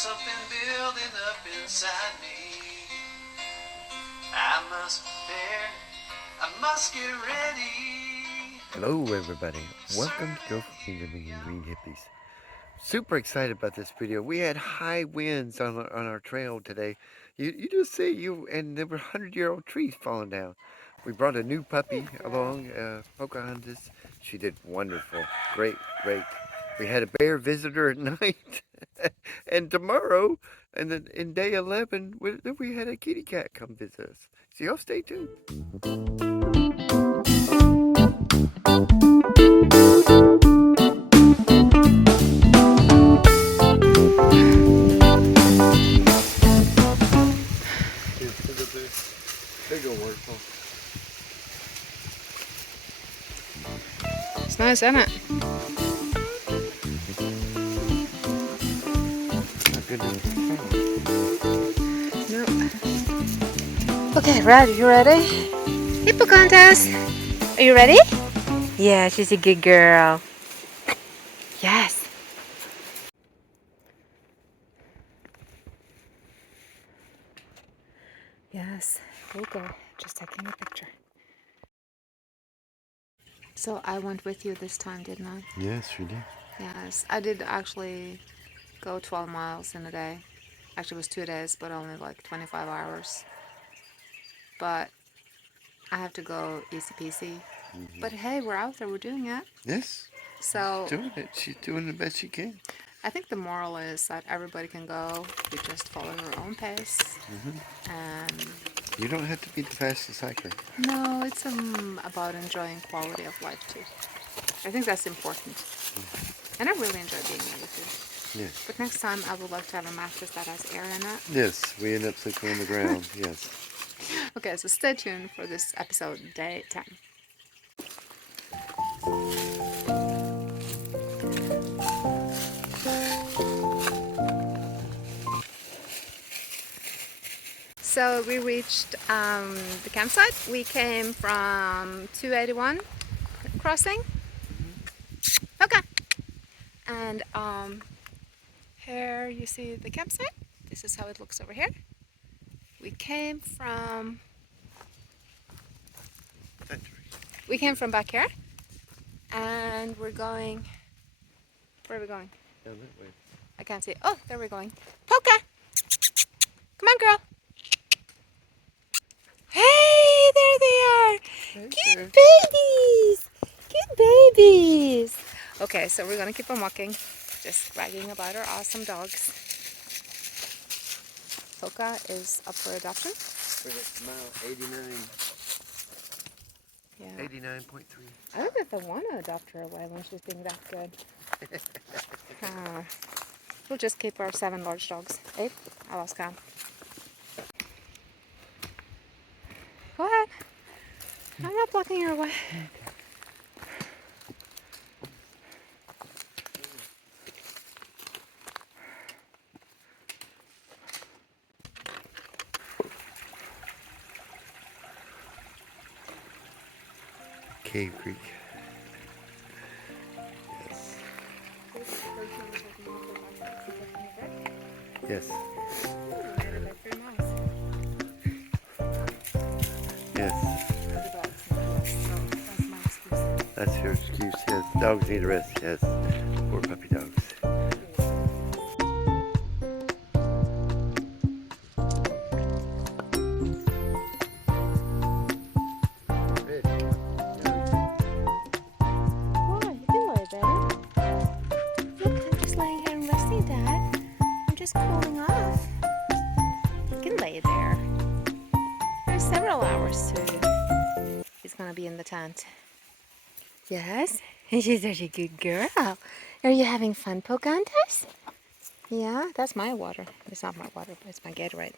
something building up inside me. I must prepare, I must get ready. Hello everybody, welcome to GoForGreenLiving and Green Hippies. Super excited about this video. We had high winds on our trail today. You just see and there were 100-year-old trees falling down. We brought a new puppy along, Pocahontas. She did wonderful, great. We had a bear visitor at night, and tomorrow, and then in day 11, we had a kitty cat come visit us. So y'all stay tuned. It's nice, isn't it? No. Okay, Rad, you ready? Hey, Pocahontas. Are you ready? Yeah, she's a good girl. Yes. Yes, we'll go. Just taking a picture. So I went with you this time, didn't I? Yes, you did. Yes, I did actually go 12 miles in a day. Actually, it was 2 days, but only like 25 hours. But I have to go easy peasy. But hey, we're out there, we're doing it. Yes. So She's doing it. She's doing the best she can. I think the moral is that everybody can go. You just follow your own pace. And You don't have to be the fastest hiker. no, it's about enjoying quality of life too. I think that's important. And I really enjoy being here with you. Yes. But next time I would like to have a mattress that has air in it. Yes, we end up sleeping on the ground. Yes. Okay, so stay tuned for this episode, day 10. So we reached the campsite. We came from 281 crossing. Okay. And here you see the campsite. This is how it looks over here. We came from back here, and we're going. Where are we going? Down that way. I can't see. Oh, there we're going. Poca! Come on, girl. Hey, there they are. Cute babies. Cute babies. Okay, so we're gonna keep on walking, just bragging about our awesome dogs. Poca is up for adoption. For mile 89. Yeah. 89.3. I don't know if I want to adopt her away when she's being that good. We'll just keep our 7 large dogs. 8? I lost count. Go ahead. I'm not blocking your way. Cave Creek. Yes. Yes. That's your excuse. Yes. Dogs need a rest. Yes. Poor puppy dogs. Cooling off. You can lay there. There's several hours to he's gonna be in the tent. Yes, she's such a good girl. Are you having fun, Pocahontas? Yeah, that's my water. It's not my water, but it's my Gatorade.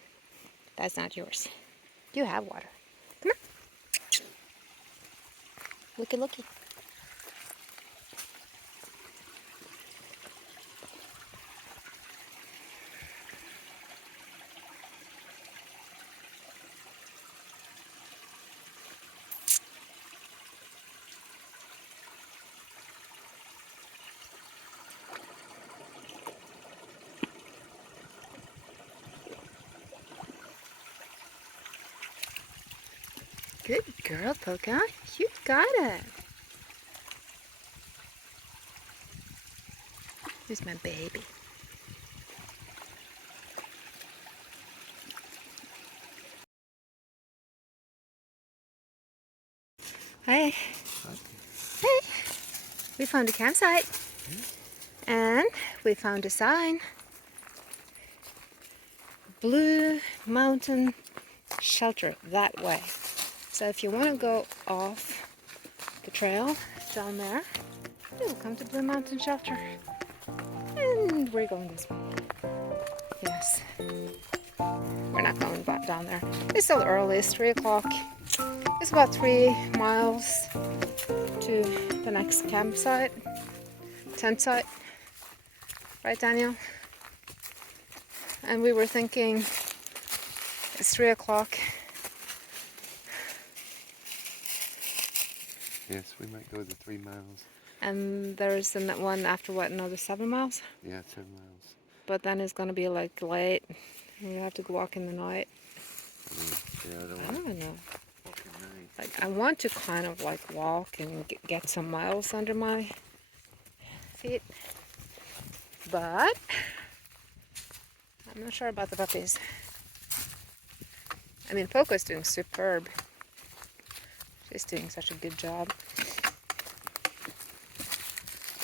That's not yours. You have water. Come on. Looky, looky. Good girl, Poca. You got it. Who's my baby? Hey. Hey. We found a campsite. And we found a sign. Blue Mountain Shelter that way. So if you want to go off the trail down there, you'll come to Blue Mountain Shelter. And we're going this way. Yes. We're not going back down there. It's still early. It's 3 o'clock. It's about 3 miles to the next campsite, tent site. Right, Daniel? And we were thinking it's 3 o'clock. Yes, we might go the 3 miles. And there's one after what, another 7 miles? Yeah, 7 miles. But then it's gonna be like late. We have to go walk in the night. Yeah, I don't know. Walk at night. Like I want to kind of like walk and get some miles under my feet, but I'm not sure about the puppies. I mean, Poco's doing superb. She's doing such a good job.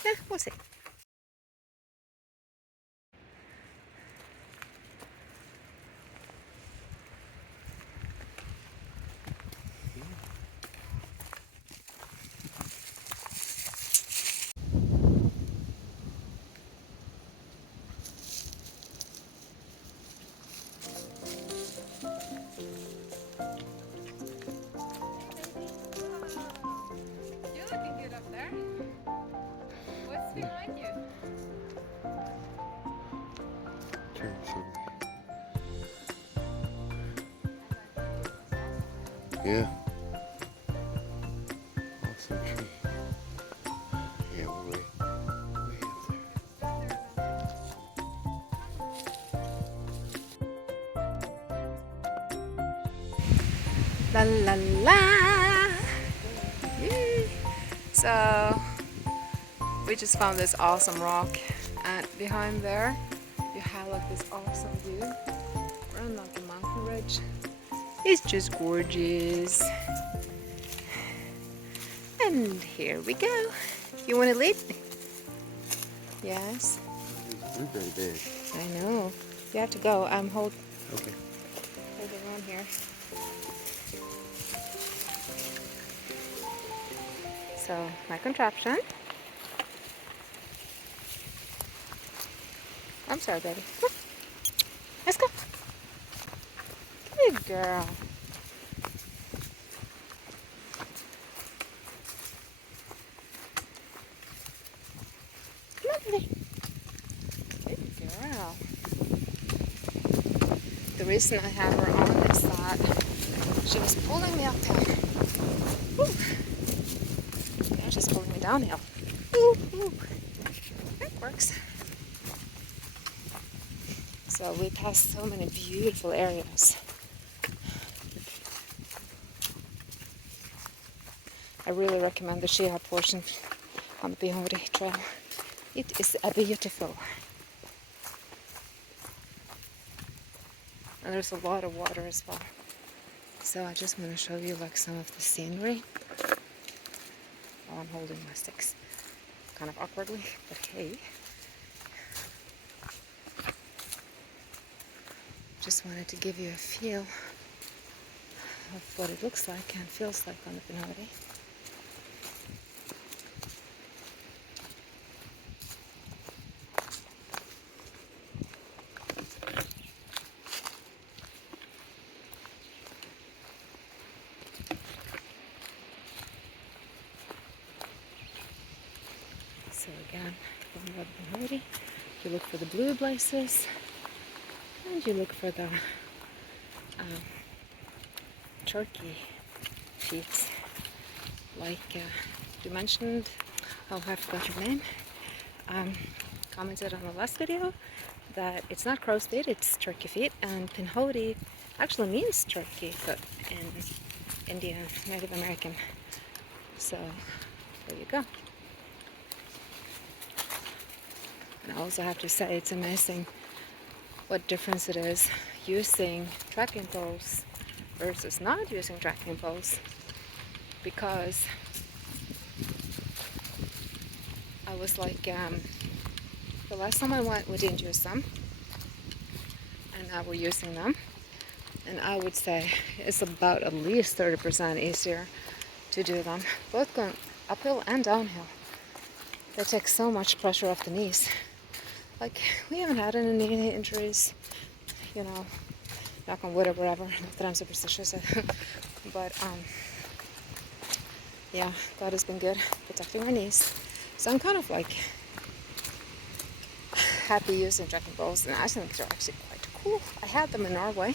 Yeah, we'll see. You're looking good up there. What's behind you? Turn some. Yeah. Awesome tree. Yeah, we're way up there. La la la! Yay. So we just found this awesome rock, and behind there you have like this awesome view. We're on like a mountain ridge. It's just gorgeous. And here we go. You want to lead? Yes. Blueberry bed. I know. You have to go. I'm holding Okay. on here. So my contraption. I'm sorry, baby. Come on. Let's go. Good girl. Come on, baby. Good girl. The reason I have her on is that she was pulling me uphill. Woo. Now she's pulling me downhill. Ooh, ooh. That works. So we passed so many beautiful areas. I really recommend the CHEAHA portion on the Pinhoti trail. It is beautiful. And there's a lot of water as well. So I just want to show you like some of the scenery while I'm holding my sticks. Kind of awkwardly, but hey. Just wanted to give you a feel of what it looks like and feels like on the Pinhoti. So again, from the Pinhoti, you look for the blue places, and you look for the turkey feet. Like you mentioned, oh, I forgot your name. Commented on the last video that it's not crow's feet, it's turkey feet, and Pinhoti actually means turkey foot in Indian, Native American. So there you go. And I also have to say it's amazing what difference it is using tracking poles versus not using tracking poles, because I was like, the last time I went we didn't use them, and now we're using them, and I would say it's about at least 30% easier to do them, both going uphill and downhill. They take so much pressure off the knees. Like, we haven't had any knee injuries, you know, knock on wood or whatever, not that I'm superstitious, but yeah, God has been good protecting my knees. So I'm kind of like happy using trekking poles, and I think they're actually quite cool. I had them in Norway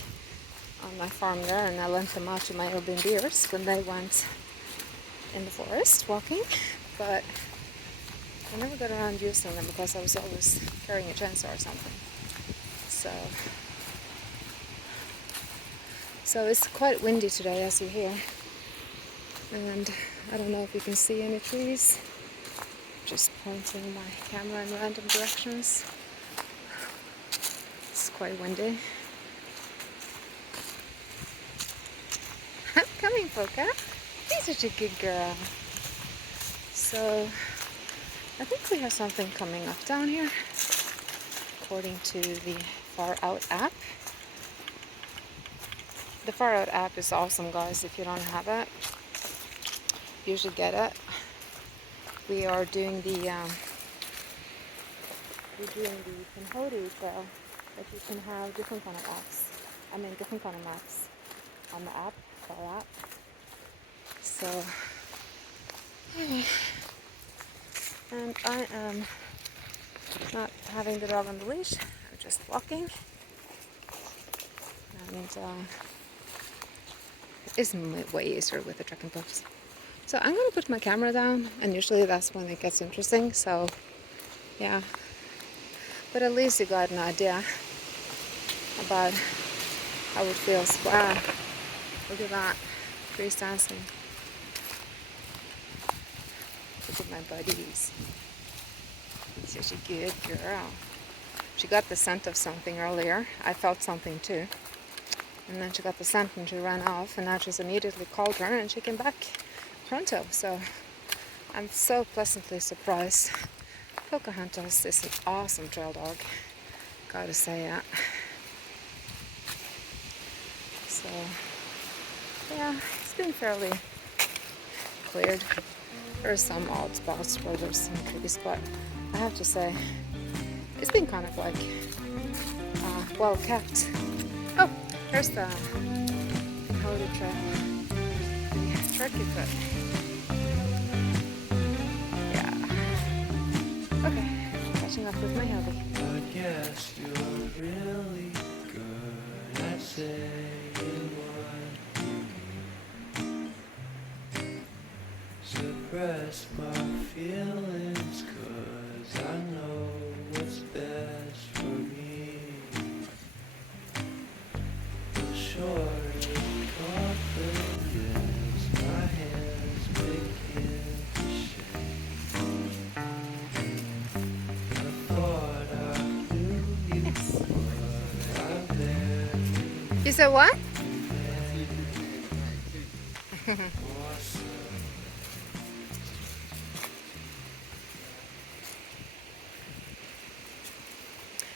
on my farm there, and I lent them out to my Airbnbers when they went in the forest walking, but I never got around using them because I was always carrying a chainsaw or something. So it's quite windy today, as you hear, and I don't know if you can see any trees. Just pointing my camera in random directions. It's quite windy. I'm coming, Poca. You're such a good girl. So I think we have something coming up down here, according to the Far Out app. The Far Out app is awesome, guys. If you don't have it, you should get it. We are doing the Pinhoti trail, but you can have different kind of apps. I mean, different kind of maps on the app, Far App. So, anyway, and I am not having the dog on the leash. I'm just walking, and it's way easier with the trekking poles. So I'm gonna put my camera down, and usually that's when it gets interesting. So, yeah. But at least you got an idea about how it feels. Wow, look at that, trees dancing. Look at my buddies. Such a good girl. She got the scent of something earlier. I felt something too. And then she got the scent and she ran off, and now she's immediately called her and she came back pronto. So I'm so pleasantly surprised. Pocahontas is an awesome trail dog. Gotta say that. So yeah, it's been fairly cleared. There's some odd spots where there's some trees, but I have to say it's been kind of like well kept. Oh, there's the Pinhoti trail. The turkey foot. Yeah. Okay, catching up with my hubby. But yes, you're really good at saying what you mean. Suppress my feelings, 'cause I know what's best for me. Short confidence, my hands begin to shake. I thought I knew you, but I barely You said what?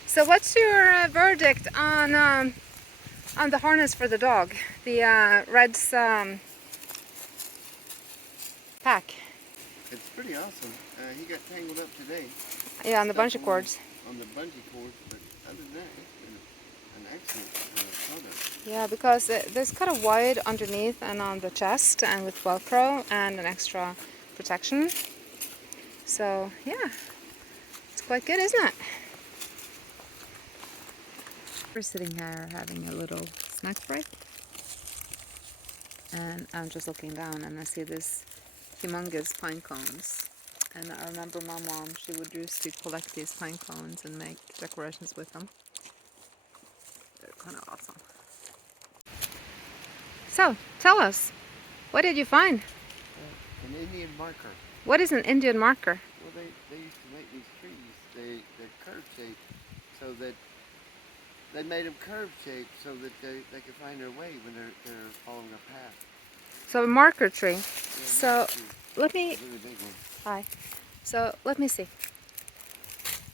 So what's your verdict on the harness for the dog? The Red's pack. It's pretty awesome. He got tangled up today. Yeah, on the bungee cords. On the bungee cords, but other than that, it's been an excellent product. Yeah, because there's kind of wide underneath and on the chest, and with Velcro and an extra protection. So yeah, it's quite good, isn't it? We're sitting here having a little snack break, and I'm just looking down and I see this humongous pine cones. And I remember my mom, she would used to collect these pine cones and make decorations with them. They're kind of awesome. So, tell us, What did you find? An Indian marker. What is an Indian marker? Well, they used to make these trees, they're curve shaped, so that they made them curve shaped so that they could find their way when they're following a path. So a marker tree. Yeah, So tree. let me, A really big one. hi. So let me see.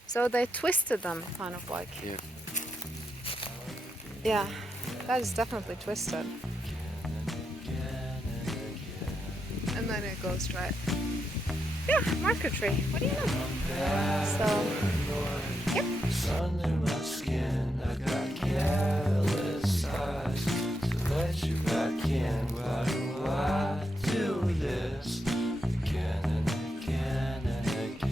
So they twisted them kind of like. Yeah. Yeah, that is definitely twisted. And then it goes straight. Yeah, marker tree. What do you know? So, yep. Sun in my skin, I got careless eyes to let you back in. Why do I do this again and again and again?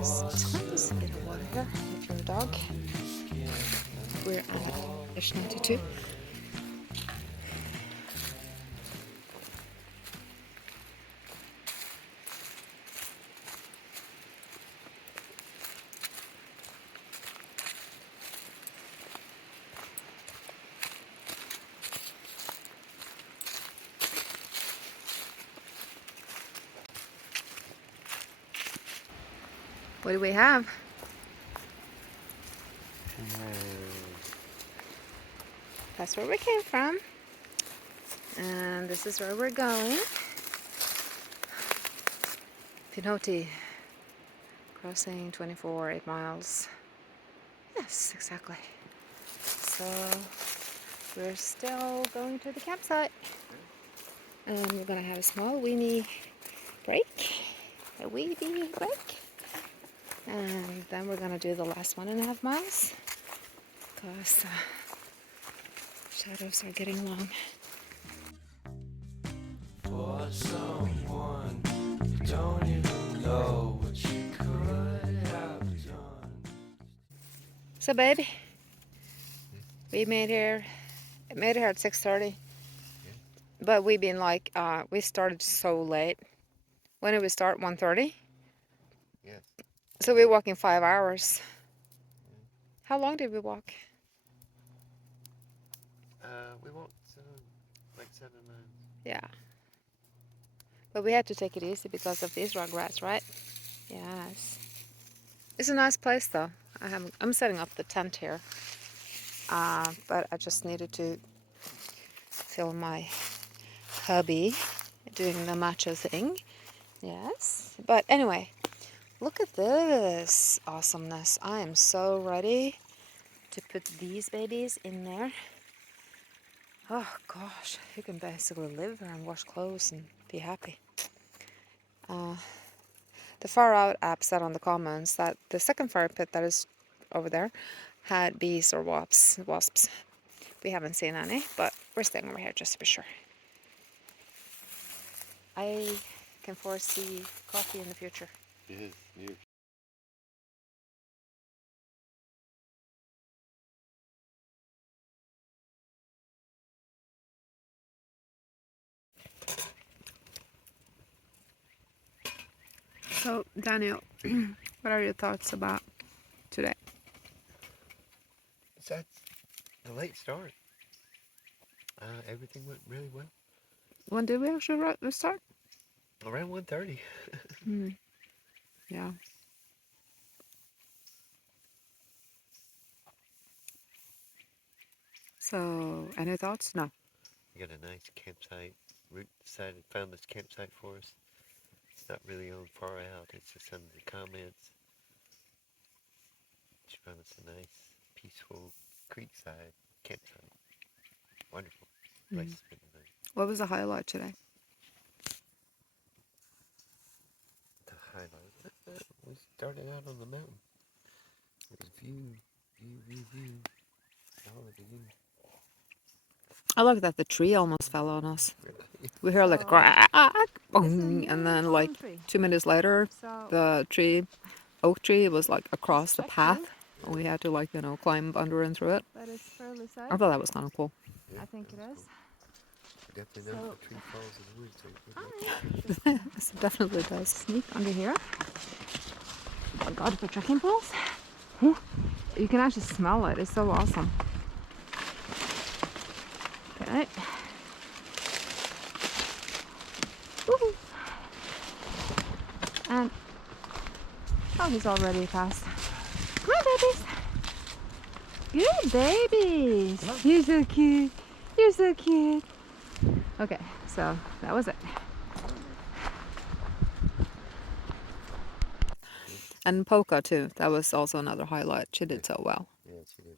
Tons of little water here for the dog. We're at fish 92. What do we have? That's where we came from. And this is where we're going. Pinhoti. Crossing 24, 8 miles. Yes, exactly. So we're still going to the campsite. And we're gonna have a small weenie break. A weenie break. And then we're gonna do the last 1.5 miles. Because shadows are getting long. For someone you don't even know what you could have done. So baby, we made it here at 6:30. But we've been like, we started so late. When did we start? 1:30? Yes. So we're walking 5 hours. How long did we walk? We walked like 7 miles. Yeah. But we had to take it easy because of these rugrats, right? Yes. It's a nice place though. I'm setting up the tent here. But I just needed to film my hubby doing the macho thing. Yes. But anyway, look at this awesomeness. I am so ready to put these babies in there. Oh gosh, you can basically live there and wash clothes and be happy. The Far Out app said on the comments that the second fire pit that is over there had bees or wasps. We haven't seen any, but we're staying over here just to be sure. I can foresee coffee in the future. Yes, yes. So, Daniel, what are your thoughts about today? That's a late start. Everything went really well. When did we actually start? Around 1:30. Yeah. So, any thoughts? No. We got a nice campsite. Root found this campsite for us. It's not really on Far Out. It's just under the comments. She found us a nice, peaceful creekside campsite. Wonderful. Place to spend the night. What was the highlight today? The highlight. We started out on the mountain. It was view. All of the view. I like that the tree almost fell on us. We heard like crack, boom, and then like 2 minutes later, the tree, oak tree, was like across the path. And we had to like, you know, climb under and through it. But it's fairly safe. I thought that was kind of cool. Yeah, I think it that was is. cool. Definitely know if a tree falls in the woods. So Yes, it definitely does. Sneak under here. Oh God, for trekking poles. You can actually smell it. It's so awesome. Okay. Woohoo. And oh, he's already past. Come on, babies. Good babies. You're so cute. You're so cute. Okay, so that was it. And Polka too. That was also another highlight. She did so well. yeah, she did.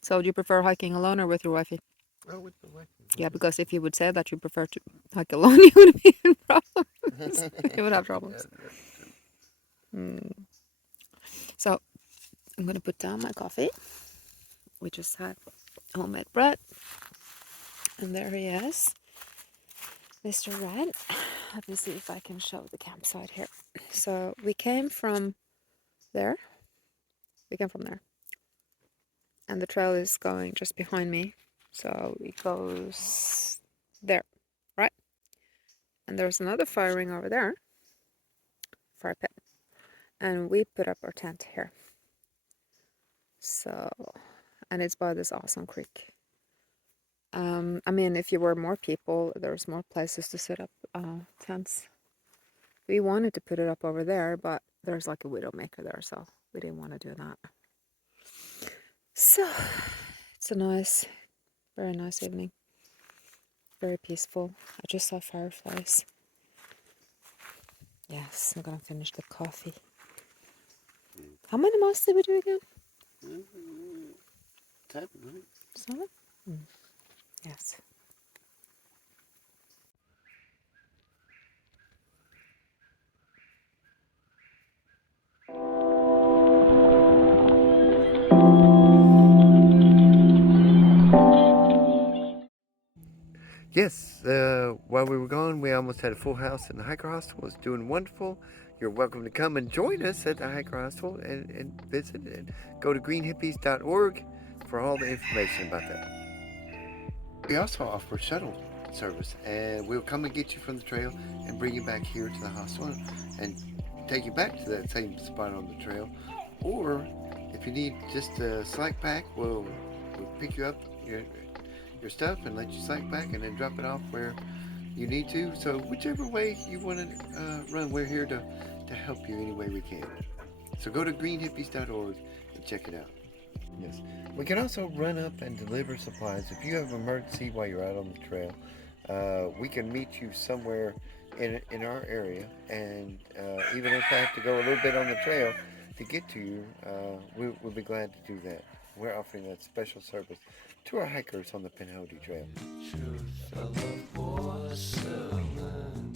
So do you prefer hiking alone or with your wifey? Oh, with the wife. Yeah, because if you would say that you prefer to hike alone, you would be in problems. You would have problems. So I'm gonna put down my coffee. We just had homemade bread, and there he is, Mr. Red. Let me see if I can show the campsite here. So we came from there. And the trail is going just behind me. So it goes there, right? And there's another fire ring over there, fire pit. And we put up our tent here. So, and it's by this awesome creek. I mean, if you were more people, there's more places to set up tents. We wanted to put it up over there, but there's like a widowmaker there, so we didn't want to do that. So, it's a nice, very nice evening. Very peaceful. I just saw fireflies. Yes, I'm gonna finish the coffee. How many miles did we do again? 7, right? 7? Yes. Yes, while we were gone, we almost had a full house, and the hiker hostel was doing wonderful. You're welcome to come and join us at the hiker hostel and visit, and go to greenhippies.org for all the information about that. We also offer shuttle service, and we'll come and get you from the trail and bring you back here to the hostel and take you back to that same spot on the trail. Or if you need just a slack pack, we'll pick you up your stuff and let you slack back and then drop it off where you need to. So whichever way you want to run, we're here to help you any way we can. So go to greenhippies.org and check it out. Yes, we can also run up and deliver supplies. If you have an emergency while you're out on the trail, we can meet you somewhere in our area, and even if I have to go a little bit on the trail to get to you, we'll be glad to do that. We're offering that special service to our hikers on the Pinhoti Trail. Truth, I love porcelain.